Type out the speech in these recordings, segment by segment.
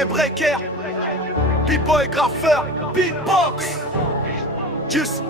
DJ Breaker, B-boy graffeur, beatbox. Juste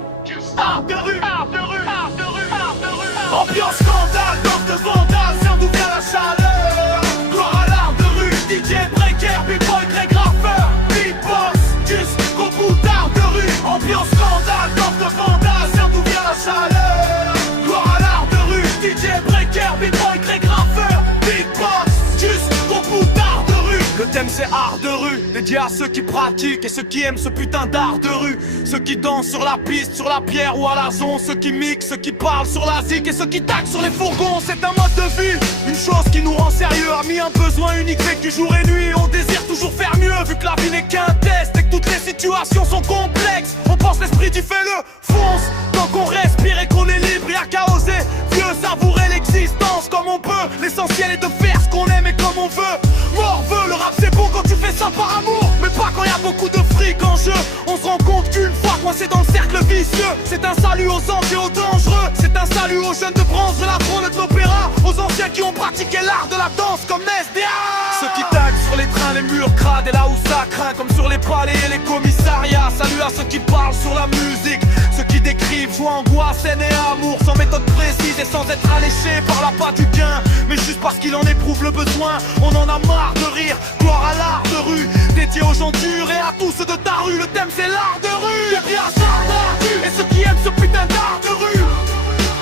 art de rue, art de rue, art de rue, art de rue. Ambiance scandale, danse de vandale, c'est d'où vient la chaleur. Gloire à l'art de rue, DJ Breaker, B-boy très graffeur, beatbox. Juste gros bout d'art de rue. Ambiance scandale, danse de vandale, c'est d'où vient la chaleur. Gloire à l'art de rue, DJ Breaker, B-boy très graffeur, beatbox. Juste gros bout d'art de rue. Le thème c'est art de rue, dédié à ceux qui pratiquent et ceux qui aiment ce putain d'art de rue. Ceux qui dansent sur la piste, sur la pierre ou à la zone. Ceux qui mixent, ceux qui parlent sur la zik et ceux qui taquent sur les fourgons. C'est un mode de vie, une chose qui nous rend sérieux. Amis, un besoin unique vécu jour et nuit. On désire toujours faire mieux vu que la vie n'est qu'un test et que toutes les situations sont complexes. On pense l'esprit du fais-le, fonce. Tant qu'on respire et qu'on est libre, y'a qu'à oser. Vieux, savourer l'existence comme on peut. L'essentiel est de faire ce qu'on aime et comme on veut. Mort veut, le rap c'est bon quand tu fais ça par amour, mais pas quand y a beaucoup de fric en jeu. On se rend compte qu'une fois coincé dans le cercle vicieux, c'est un salut aux anges et aux dangereux. C'est un salut aux jeunes de bronze de la trône de l'opéra, aux anciens qui ont pratiqué l'art de la danse comme SDA. Ceux qui taguent sur les trains, les murs crades et là où ça craint, comme sur les palais et les commissariats. Salut à ceux qui parlent sur la musique, ceux qui décrivent joie, angoisse, haine et amour, sans méthode précise et sans être alléché par la patte du gain, mais juste parce qu'il en éprouve le besoin. On en a marre de rire, gloire à l'art de rue, dédié aux gens durs et à tous ceux de ta rue. Le thème c'est l'art de rue, et bien ça et ceux qui aiment ce putain d'art de rue.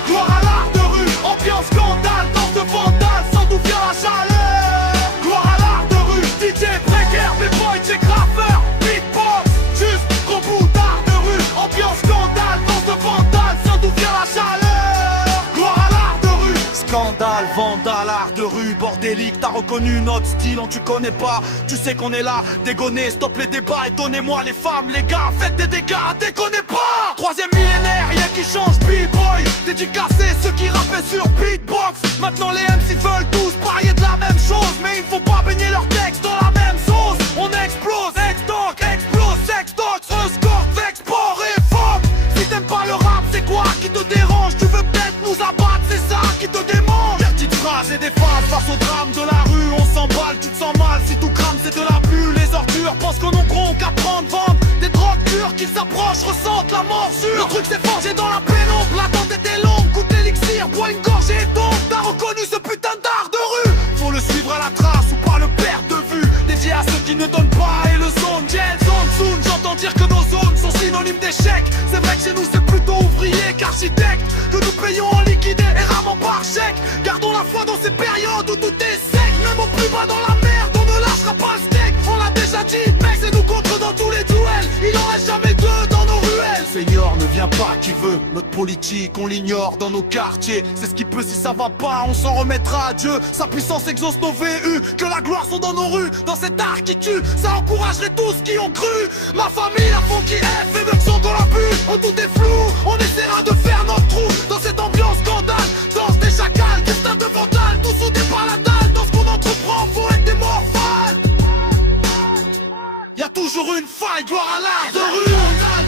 Gloire à l'art de rue, ambiance scandale, danse de vandale, sans d'où vient la chaleur. Gloire à l'art de rue, DJ Breaker, B-boy, DJ graffeur, beatbox. Juste gros bout d'art de rue, ambiance scandale, danse de vandale, sans d'où vient la chaleur. Gloire à l'art de rue, scandale, vandale, art de rue, bordélique. T'as reconnu notre style, on tu connais pas. Tu sais qu'on est là, dégonner, stop les débats et donnez-moi les femmes, les gars, faites des dégâts, déconnez pas. Troisième millénaire, rien qui change, B-boy. Dédicacé ceux qui rappaient sur beatbox. Maintenant les MC veulent tous parier de la même chose, mais il faut pas baigner leurs textes dans la même sauce. On explose, ex-doc, explose, sex-doc, escorte, export et fuck. Si t'aimes pas le rap, c'est quoi qui te dérange? Tu veux peut-être nous abattre, c'est ça qui te démange. Des petites phrases et des phases face au drame de la rue. On s'emballe, tu te sens mal, si tout crame c'est de la bulle. Les ordures pensent qu'on n'ont qu'à prendre, vendre des drogues dures, qu'ils s'approchent, ressentent la morsure. Le truc s'est forgé dans la pénombre, l'attente était longue. Goûte l'élixir, bois une gorgée et tombe. T'as reconnu ce putain d'art de rue. Faut le suivre à la trace ou pas le perdre de vue. Dédié à ceux qui ne donnent pas et le zone. Jet, zone, soon, j'entends dire que nos zones sont synonymes d'échec. C'est vrai que chez nous c'est plutôt ouvrier qu'architecte, que nous payons en liquidé et ramant par chèque. Gardons la foi dans ces périodes où tout est sec. Même au plus bas dans la merde, on ne lâchera pas le steak. On l'a déjà dit, mec, c'est nous contre dans tous les duels. Il en reste jamais deux dans nos ruelles. Seigneur ne vient pas qui veut. Notre politique, on l'ignore dans nos quartiers. C'est ce qui peut, si ça va pas, on s'en remettra à Dieu. Sa puissance exauce nos VU. Que la gloire sont dans nos rues, dans cet art qui tue. Ça encouragerait tous qui ont cru. Ma famille, la fond qui est, fait mecs sont dans la bulle. Oh, tout est flou, on essaiera de faire notre trou. Dans cette ambiance scandale, danse des chacals, destin de vandale, tous soudés par la dalle. Dans ce qu'on entreprend, faut être des morphales. Y'a toujours une faille, gloire à l'art de rue.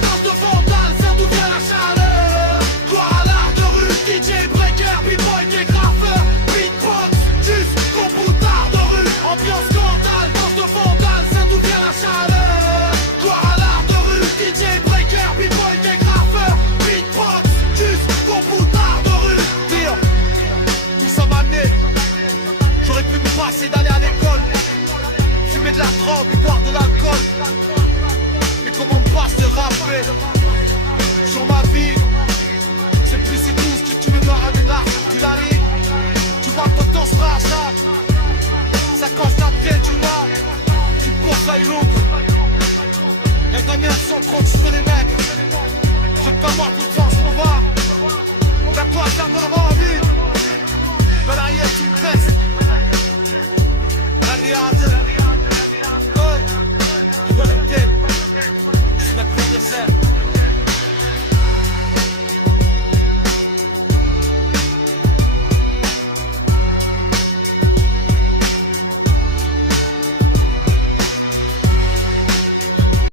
Danse de vandale, c'est d'où vient la chaleur. Gloire à l'art de rue, DJ Breaker, B-boy, DJ graffeur, beatbox. Juste gros bout d'art de rue. Ambiance scandale, danse de vandale, c'est d'où vient la chaleur. Gloire à l'art de rue, DJ Breaker, B-boy, DJ graffeur, beatbox. Juste gros bout d'art de rue. Dire, tout ça m'a amené. J'aurais pu me passer d'aller à l'école, fumer de la drogue et boire de l'alcool. Mais comment on passe de rapper sur ma vie? C'est plus c'est tout ce que tu veux me ramener là. Tu l'arrives, tu vois pas ton stress là. Ça casse la tête, tu vois. Tu te conseilles l'ombre. Y'a combien de 130 sur les mecs? Je vais pas voir toute chance, on va. T'as quoi, t'as vraiment